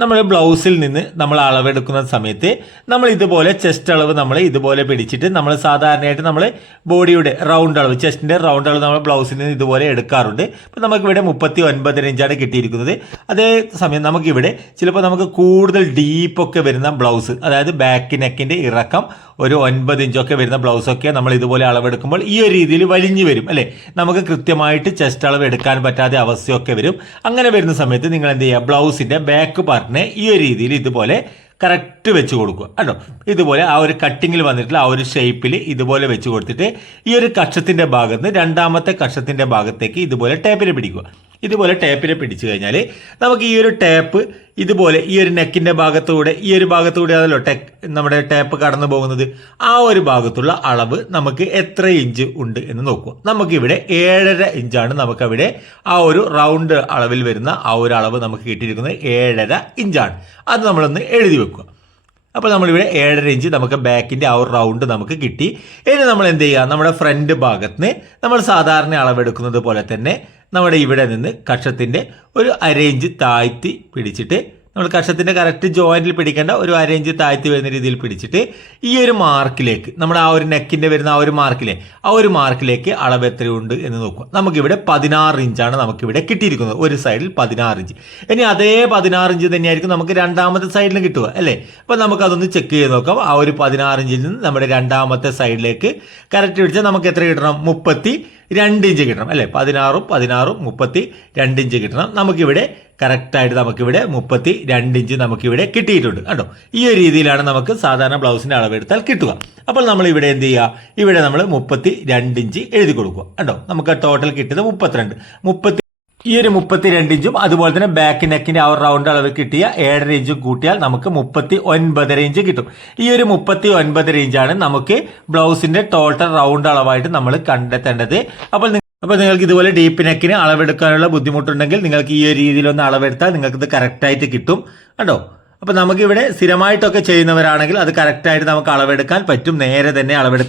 നമ്മൾ ബ്ലൗസിൽ നിന്ന് നമ്മൾ അളവെടുക്കുന്ന സമയത്ത് നമ്മൾ ഇതുപോലെ ചെസ്റ്റ് അളവ് നമ്മൾ ഇതുപോലെ പിടിച്ചിട്ട് നമ്മൾ സാധാരണയായിട്ട് നമ്മൾ ബോഡിയുടെ റൗണ്ട് അളവ് ചെസ്റ്റിന്റെ റൗണ്ട് അളവ് നമ്മൾ ബ്ലൗസിൽ നിന്ന് ഇതുപോലെ എടുക്കാറുണ്ട്. അപ്പോൾ നമുക്ക് ഇവിടെ മുപ്പത്തി ഒൻപതര ഇഞ്ചാണ് കിട്ടിയിരിക്കുന്നത്. അതേ സമയം നമുക്കിവിടെ ചിലപ്പോൾ നമുക്ക് കൂടുതൽ ഡീപ്പൊക്കെ വരുന്ന ബ്ലൗസ് അതായത് ബാക്ക് നെക്കിന്റെ ഇറക്കം ഒരു ഒൻപത് ഇഞ്ചൊക്കെ വരുന്ന ബ്ലൗസൊക്കെ നമ്മൾ ഇതുപോലെ അളവെടുക്കുമ്പോൾ ഈ ഒരു രീതിയിൽ വലിഞ്ഞു വരും അല്ലേ? നമുക്ക് കൃത്യമായിട്ട് ചെസ്റ്റ് അളവ് എടുക്കാൻ പറ്റാതെ അവസ്ഥയൊക്കെ വരും. അങ്ങനെ വരുന്ന സമയത്ത് നിങ്ങൾ എന്ത് ചെയ്യുക? ബ്ലൗസിന്റെ ബാക്ക് പാർട്ടിനെ ഈ ഒരു രീതിയിൽ ഇതുപോലെ കറക്റ്റ് വെച്ച് കൊടുക്കുക. കേട്ടോ ഇതുപോലെ ആ ഒരു കട്ടിങ്ങിൽ വന്നിട്ടുള്ള ആ ഒരു ഷേപ്പിൽ ഇതുപോലെ വെച്ച് കൊടുത്തിട്ട് ഈ ഒരു കക്ഷത്തിന്റെ ഭാഗത്ത് രണ്ടാമത്തെ കക്ഷത്തിന്റെ ഭാഗത്തേക്ക് ഇതുപോലെ ടേപ്പിനെ പിടിക്കുക. ഇതുപോലെ ടേപ്പിനെ പിടിച്ചു കഴിഞ്ഞാൽ നമുക്ക് ഈ ഒരു ടേപ്പ് ഇതുപോലെ ഈ ഒരു നെക്കിന്റെ ഭാഗത്തൂടെ ഈ ഒരു ഭാഗത്തൂടെ ആണല്ലോ ടെക് നമ്മുടെ ടേപ്പ് കടന്നു പോകുന്നത്. ആ ഒരു ഭാഗത്തുള്ള അളവ് നമുക്ക് എത്ര ഇഞ്ച് ഉണ്ട് എന്ന് നോക്കുക. നമുക്കിവിടെ ഏഴര ഇഞ്ചാണ് നമുക്കവിടെ ആ ഒരു റൗണ്ട് അളവിൽ വരുന്ന ആ ഒരു അളവ് നമുക്ക് കിട്ടിയിരിക്കുന്നത് ഏഴര ഇഞ്ചാണ്. അത് നമ്മളൊന്ന് എഴുതി വെക്കുക. അപ്പോൾ നമ്മളിവിടെ ഏഴര ഇഞ്ച് നമുക്ക് ബാക്കിന്റെ ആ ഒരു റൗണ്ട് നമുക്ക് കിട്ടി. ഇനി നമ്മൾ എന്ത് ചെയ്യുക? നമ്മുടെ ഫ്രണ്ട് ഭാഗത്ത് നമ്മൾ സാധാരണ അളവെടുക്കുന്നത് പോലെ തന്നെ നമ്മുടെ ഇവിടെ നിന്ന് കക്ഷത്തിന്റെ ഒരു അരയിഞ്ച് താഴ്ത്തി പിടിച്ചിട്ട് നമ്മൾ കക്ഷത്തിന്റെ കറക്റ്റ് ജോയിന്റിൽ പിടിക്കേണ്ട ഒരു അരയിഞ്ച് താഴ്ത്തി വരുന്ന രീതിയിൽ പിടിച്ചിട്ട് ഈ ഒരു മാർക്കിലേക്ക് നമ്മുടെ ആ ഒരു നെക്കിന്റെ വരുന്ന ആ ഒരു മാർക്കിലെ ആ ഒരു മാർക്കിലേക്ക് അളവ് എത്രയുണ്ട് എന്ന് നോക്കുക. നമുക്കിവിടെ പതിനാറ് ഇഞ്ചാണ് നമുക്കിവിടെ കിട്ടിയിരിക്കുന്നത്. ഒരു സൈഡിൽ പതിനാറ് ഇഞ്ച് ഇനി അതേ പതിനാറ് ഇഞ്ച് തന്നെയായിരിക്കും നമുക്ക് രണ്ടാമത്തെ സൈഡിലും കിട്ടുക അല്ലേ? അപ്പോൾ നമുക്കതൊന്ന് ചെക്ക് ചെയ്ത് നോക്കാം. ആ ഒരു പതിനാറ് ഇഞ്ചിൽ നിന്ന് നമ്മുടെ രണ്ടാമത്തെ സൈഡിലേക്ക് കറക്റ്റ് പിടിച്ചാൽ നമുക്ക് എത്ര കിട്ടണം? മുപ്പത്തി രണ്ട് ഇഞ്ച് കിട്ടണം അല്ലേ? പതിനാറും പതിനാറും മുപ്പത്തി രണ്ട് ഇഞ്ച് കിട്ടണം. നമുക്കിവിടെ കറക്റ്റായിട്ട് നമുക്കിവിടെ മുപ്പത്തി രണ്ട് ഇഞ്ച് നമുക്കിവിടെ കിട്ടിയിട്ടുണ്ട്. കേട്ടോ ഈ ഒരു രീതിയിലാണ് നമുക്ക് സാധാരണ ബ്ലൗസിന്റെ അളവെടുത്താൽ കിട്ടുക. അപ്പോൾ നമ്മൾ ഇവിടെ എന്ത് ചെയ്യുക? ഇവിടെ നമ്മൾ മുപ്പത്തി രണ്ട് ഇഞ്ച് എഴുതി കൊടുക്കുക. കേട്ടോ നമുക്ക് ടോട്ടൽ കിട്ടിയത് മുപ്പത്തിരണ്ട്. മുപ്പത്തി ഈ ഒരു മുപ്പത്തി രണ്ട് ഇഞ്ചും അതുപോലെ തന്നെ ബാക്ക് നെക്കിന്റെ ആ റൗണ്ട് അളവ് കിട്ടിയ ഏഴര ഇഞ്ചും കൂട്ടിയാൽ നമുക്ക് മുപ്പത്തി ഒൻപതര ഇഞ്ച് കിട്ടും. ഈ ഒരു മുപ്പത്തി ഒൻപതര ഇഞ്ചാണ് നമുക്ക് ബ്ലൗസിന്റെ ടോട്ടൽ റൗണ്ട് അളവായിട്ട് നമ്മൾ കണ്ടെത്തേണ്ടത്. അപ്പോൾ അപ്പോൾ നിങ്ങൾക്ക് ഇതുപോലെ ഡീപ്പ് നെക്കിന് അളവെടുക്കാനുള്ള ബുദ്ധിമുട്ടുണ്ടെങ്കിൽ നിങ്ങൾക്ക് ഈ ഒരു രീതിയിലൊന്ന് അളവെടുത്താൽ നിങ്ങൾക്ക് ഇത് കറക്റ്റായിട്ട് കിട്ടും. കണ്ടോ? അപ്പോൾ നമുക്കിവിടെ സ്ഥിരമായിട്ടൊക്കെ ചെയ്യുന്നവരാണെങ്കിൽ അത് കറക്റ്റായിട്ട് നമുക്ക് അളവെടുക്കാൻ പറ്റും. നേരെ തന്നെ അളവെടുത്ത്